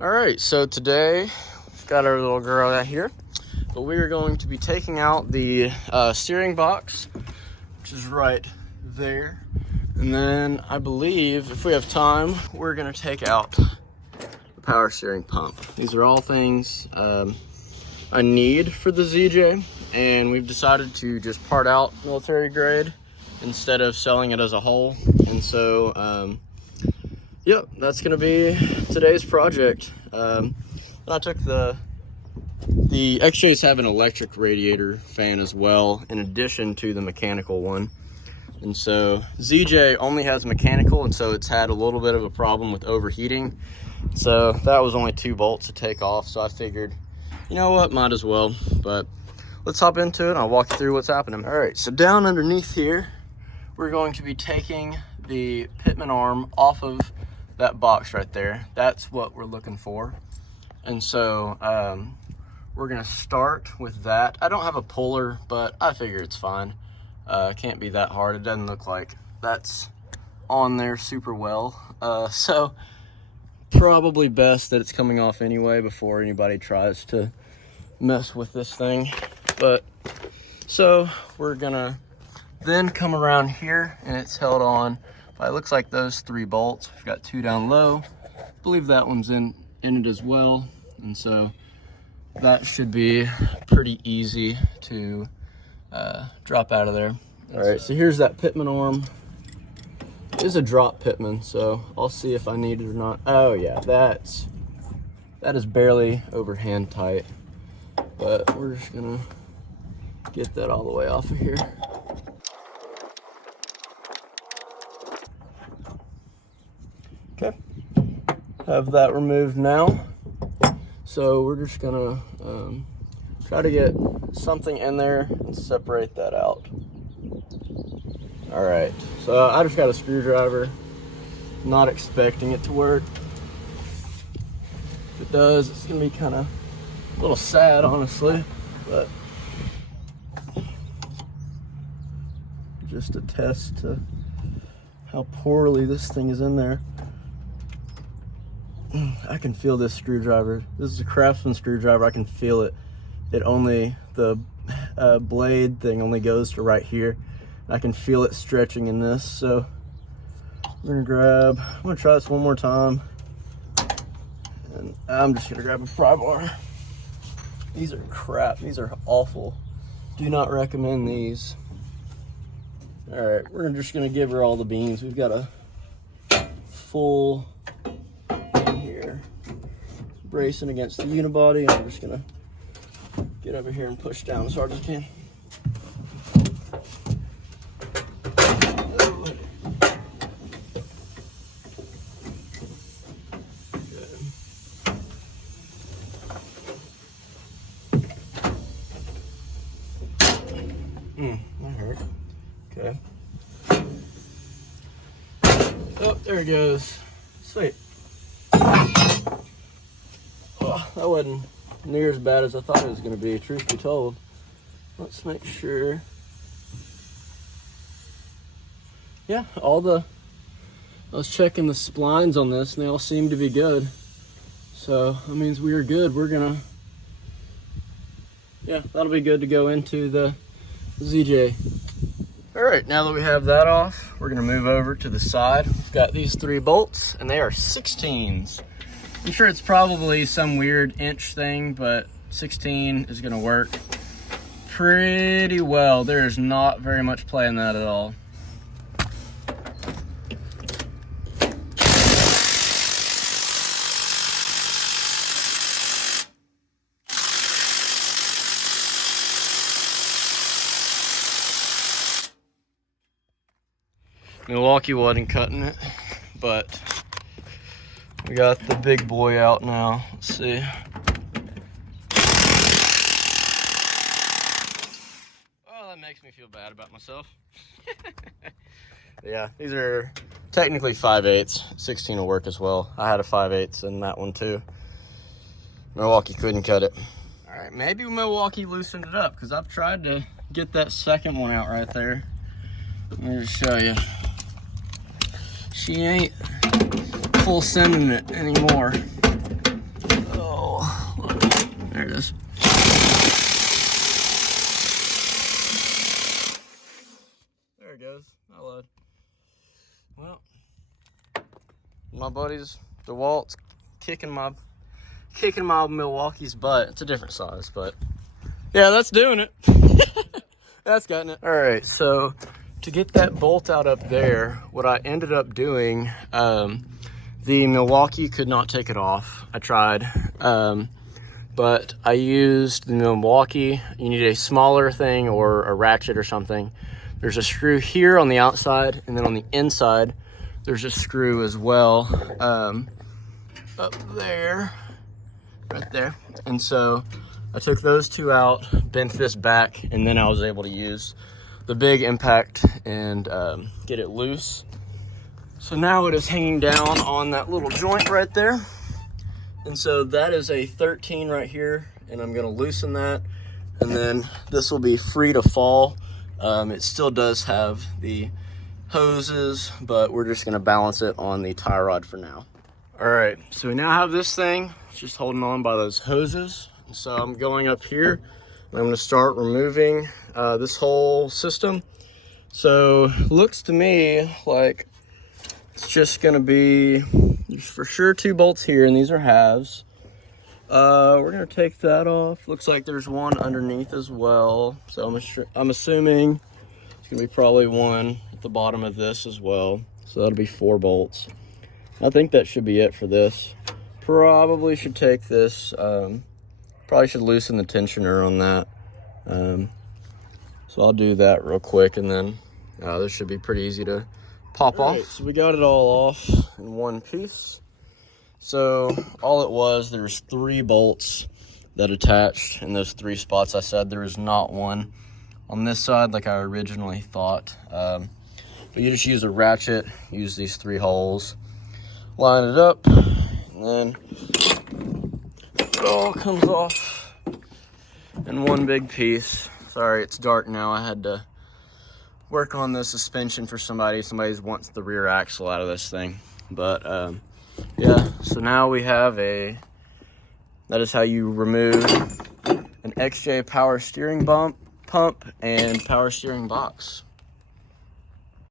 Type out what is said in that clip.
All right, so today we've got our little girl out here, but we are going to be taking out the steering box, which is right there. And then I believe if we have time, we're gonna take out the power steering pump. These are all things I need for the ZJ, and we've decided to just part out military grade instead of selling it as a whole. And so, yep, that's gonna be today's project. I took the XJs have an electric radiator fan as well, in addition to the mechanical one. And so ZJ only has mechanical, and so it's had a little bit of a problem with overheating. So that was only 2 bolts to take off. So I figured, you know what, might as well. But let's hop into it and I'll walk you through what's happening. All right, so down underneath here, we're going to be taking the pitman arm off of that box right there. That's what we're looking for. And so we're gonna start with that. I don't have a puller, but I figure it's fine. Can't be that hard. It doesn't look like that's on there super well. So probably best that it's coming off anyway before anybody tries to mess with this thing. But so we're gonna then come around here, and it's held on by, it looks like those 3 bolts. We've got 2 down low. I believe that one's in it as well. And so that should be pretty easy to drop out of there. All right, so here's that pitman arm. It is a drop pitman, so I'll see if I need it or not. Oh yeah, that is barely over hand tight, but we're just gonna get that all the way off of here. Okay, have that removed now. So we're just gonna try to get something in there and separate that out. All right, so I just got a screwdriver, not expecting it to work. If it does, it's gonna be kind of a little sad, honestly, but just a test to how poorly this thing is in there. I can feel this screwdriver. This is a Craftsman screwdriver. I can feel it. It only, the blade thing only goes to right here. I can feel it stretching in this. So I'm gonna try this one more time. And I'm just gonna grab a pry bar. These are crap. These are awful. Do not recommend these. All right, we're just gonna give her all the beans. We've got a full here bracing against the unibody, and I'm just gonna get over here and push down as hard as I can. That hurt. Okay. Oh, there it goes. Sweet. Oh, that wasn't near as bad as I thought it was going to be, truth be told. Let's make sure. Yeah, I was checking the splines on this, and they all seem to be good. So that means we are good. We're gonna, yeah, that'll be good to go into the ZJ. All right, now that we have that off, we're gonna move over to the side. We've got these 3 bolts, and they are 16s. I'm sure it's probably some weird inch thing, but 16 is gonna work pretty well. There is not very much play in that at all. Milwaukee wasn't cutting it, but we got the big boy out now. Let's see. Oh, that makes me feel bad about myself. Yeah, these are technically 5/8. 16 will work as well. I had a 5/8 in that one too. Milwaukee couldn't cut it. All right, maybe Milwaukee loosened it up, because I've tried to get that second one out right there. Let me just show you. She ain't full sending it anymore. goes. There it goes. I lied. Well, my buddy's DeWalt's kicking my Milwaukee's butt. It's a different size, but yeah, that's doing it. That's gotten it. All right, so to get that bolt out up there, what I ended up doing, the Milwaukee could not take it off. I tried, but I used the Milwaukee. You need a smaller thing or a ratchet or something. There's a screw here on the outside, and then on the inside, there's a screw as well, up there, right there. And so I took those two out, bent this back, and then I was able to use the big impact and get it loose. So now it is hanging down on that little joint right there. And so that is a 13 right here, and I'm gonna loosen that, and then this will be free to fall. It still does have the hoses, but we're just gonna balance it on the tie rod for now. All right, so we now have this thing, it's just holding on by those hoses. So I'm going up here, and I'm gonna start removing this whole system. So looks to me like it's just gonna be, there's for sure 2 bolts here, and these are halves. We're gonna take that off. Looks like there's one underneath as well. So I'm assuming it's gonna be probably one at the bottom of this as well. So that'll be 4 bolts. I think that should be it for this. Probably should take this, probably should loosen the tensioner on that. So I'll do that real quick, and then this should be pretty easy to pop off. Right, so we got it all off in one piece. So all it was, there's 3 bolts that attached in those 3 spots I said. There is not one on this side like I originally thought. But you just use a ratchet, use these 3 holes, line it up, and then it all comes off in one big piece. Sorry, it's dark now. I had to work on the suspension for somebody. Somebody wants the rear axle out of this thing. But yeah, so now we have that is how you remove an XJ power steering pump and power steering box.